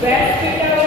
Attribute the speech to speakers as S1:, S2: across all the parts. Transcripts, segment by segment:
S1: Best fit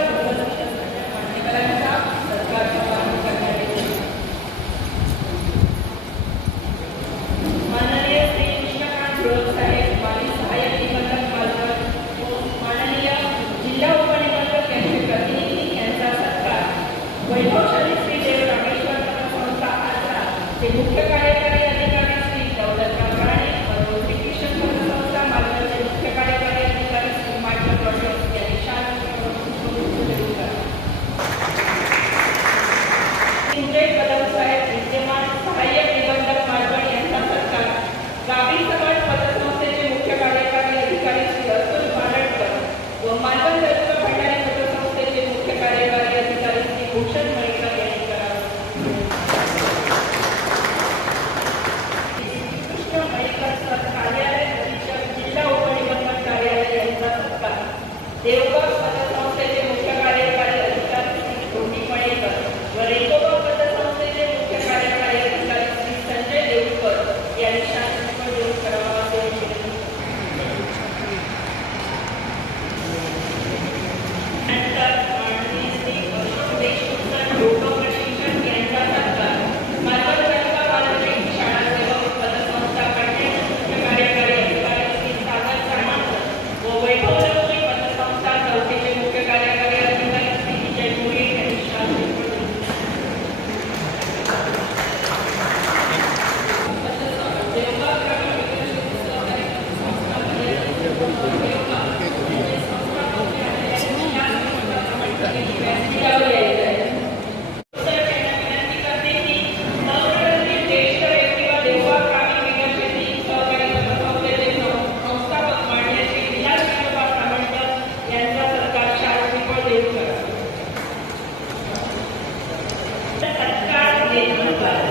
S1: Amém.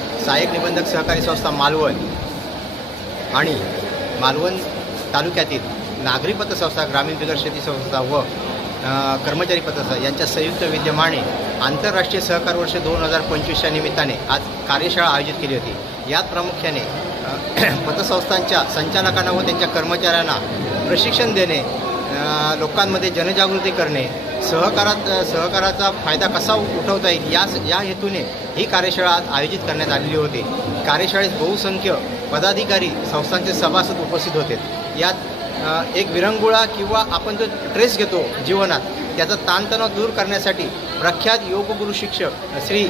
S1: सहाय्यक निबंधक सहकारी संस्था मालवण
S2: आणि मालवण तालुक्यातील नागरी पतसंस्था ग्रामीण बिगर शेती संस्था व कर्मचारी पतसंस्था यांच्या संयुक्त विद्यमाने आंतरराष्ट्रीय सहकार वर्ष दोन हजार पंचवीसच्या निमित्ताने आज कार्यशाळा आयोजित केली होती. यात प्रामुख्याने पतसंस्थांच्या संचालकांना व त्यांच्या कर्मचाऱ्यांना प्रशिक्षण देणे लोकांमध्ये जनजागृती करणे सहकारात सहकाराचा फायदा कसा उठवता येईल या या हेतूने ही कार्यशाळा आज आयोजित करण्यात आलेली होती. कार्यशाळेत बहुसंख्य पदाधिकारी संस्थांचे सभासद उपस्थित होते. यात एक विरंगुळा किंवा आपण जो ट्रेस घेतो जीवनात त्याचा ताणतणाव दूर करण्यासाठी प्रख्यात योगगुरू शिक्षक श्री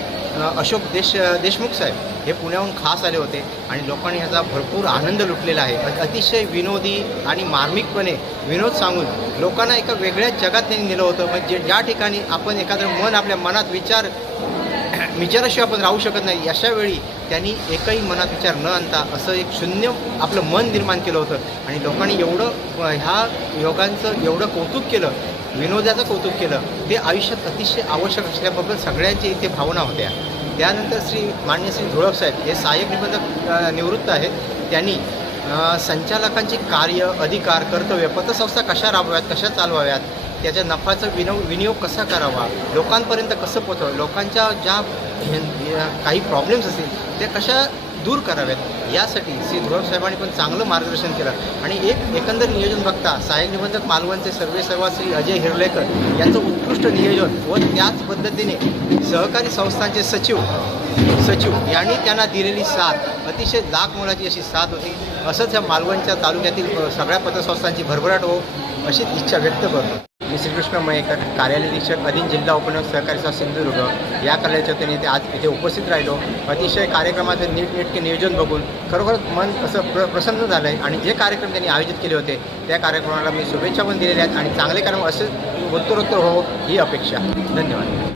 S2: अशोक देश देशमुख साहेब हे पुण्याहून खास आले होते आणि लोकांनी ह्याचा भरपूर आनंद लुटलेला आहे. अतिशय विनोदी आणि मार्मिकपणे विनोद सांगून लोकांना एका वेगळ्याच जगात त्यांनी नेलं होतं. म्हणजे ज्या ठिकाणी आपण एखादं मन आपल्या मनात विचार विचाराशिवाय आपण राहू शकत नाही. अशा वेळी त्यांनी एकही मनात विचार न आणता असं एक शून्य आपलं मन निर्माण केलं होतं. आणि लोकांनी एवढं ह्या योगांचं एवढं कौतुक केलं विनोदाचं कौतुक केलं ते आयुष्यात अतिशय आवश्यक असल्याबद्दल सगळ्यांची इथे भावना होत्या. त्यानंतर श्री मान्य श्री धुळप साहेब हे सहाय्यक निबंधक निवृत्त आहेत. त्यांनी संचालकांची कार्य अधिकार कर्तव्य पतसंस्था कशा राबवाव्यात कशा चालवाव्यात त्याच्या नफाचा विनो विनियोग कसा करावा लोकांपर्यंत कसं पोचवावं लोकांच्या ज्या काही प्रॉब्लेम्स असतील त्या कशा दूर कराव्यात? यासाठी श्री धुळप साहेबांनी पण चांगलं मार्गदर्शन केलं. आणि एक एकंदर नियोजन बघता सहाय्यक निबंधक मालवणचे सर्वे सर्वा श्री अजय हिरलेकर यांचं उत्कृष्ट नियोजन व त्याच पद्धतीने सहकारी संस्थांचे सचिव सचिव यांनी त्यांना दिलेली साथ अतिशय लाख मोलाची अशी साथ होती. असंच या मालवणच्या तालुक्यातील सगळ्या पतसंस्थांची भरभराट हो अशीच इच्छा व्यक्त करतो. मी श्रीकृष्ण मयेकर कार्यालय निरीक्षक अधीन जिल्हा उपनगर सहकारी सिंधुदुर्ग. या कार्यालयाच्या वतीने इथे आज इथे उपस्थित राहिलो. अतिशय कार्यक्रमाचं नीटनेटके नियोजन बघून खरोखरच मन असं प्र प्रसन्न झालं आहे आणि जे कार्यक्रम त्यांनी आयोजित केले होते त्या कार्यक्रमाला मी शुभेच्छा पण दिलेल्या आहेत आणि चांगले कार्यक्रम असेच उत्तरोत्तर हो ही अपेक्षा. धन्यवाद.